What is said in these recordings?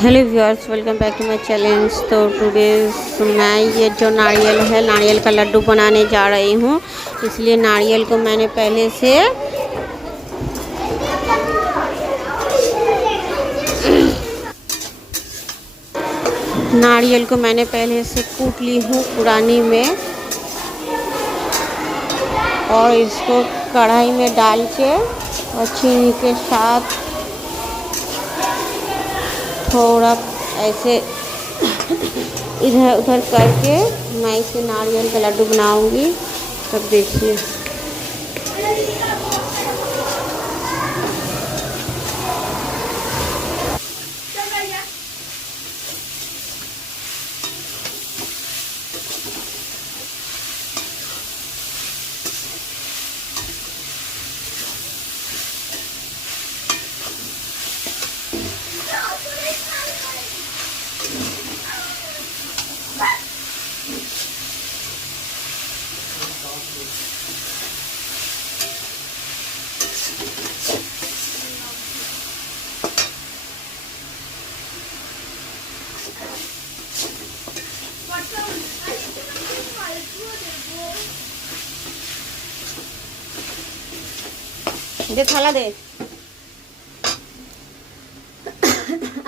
Hello viewers, welcome back to my challenge. तो today मैं ये जो नारियल है, नारियल का लड्डू बनाने जा रही हूँ। इसलिए नारियल को मैंने पहले से कूट ली हूँ पुरानी में, और इसको कढ़ाई में डाल के और चीनी के साथ थोड़ा ऐसे इधर उधर करके मैं इसे नारियल का लड्डू बनाऊंगी। तब देखिए। दे थाला दे।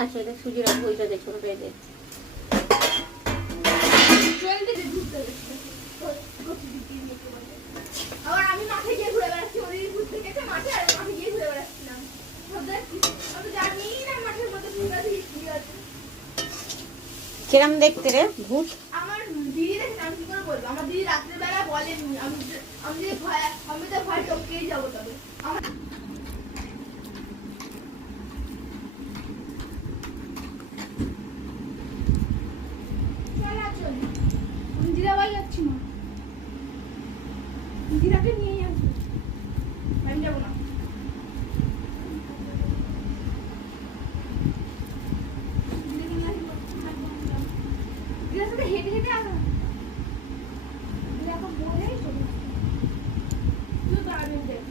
अच्छा এটা সুজি রাখবো, এটা দে, ছোটটাই দে। আবার আমি মাঠে গিয়ে ঘুরে বেড়াচ্ছি, ওদের ঘুরতে গেছে মাঠে, আর আমি গিয়ে ঘুরে বেড়াচ্ছিলাম। আমি জানি না মাঠের মধ্যে ভূত আছে কি আছে। কিরম দেখতে রে ভূত? আমার দিদি দেখে, আমি কি করে বলবো? আমার দিদি রাত্রে বেলা বলেনি। আমি তো ভয় টপকেই যাবো। তবে আমার দিদাবাই যাচ্ছি না, দিদাকে নিয়ে যাচ্ছি, আমি যাবো না। দিদার সাথে হেঁটে হেঁটে আসা এখন বলেই চলে তুই দাঁড়াবেন দেখ।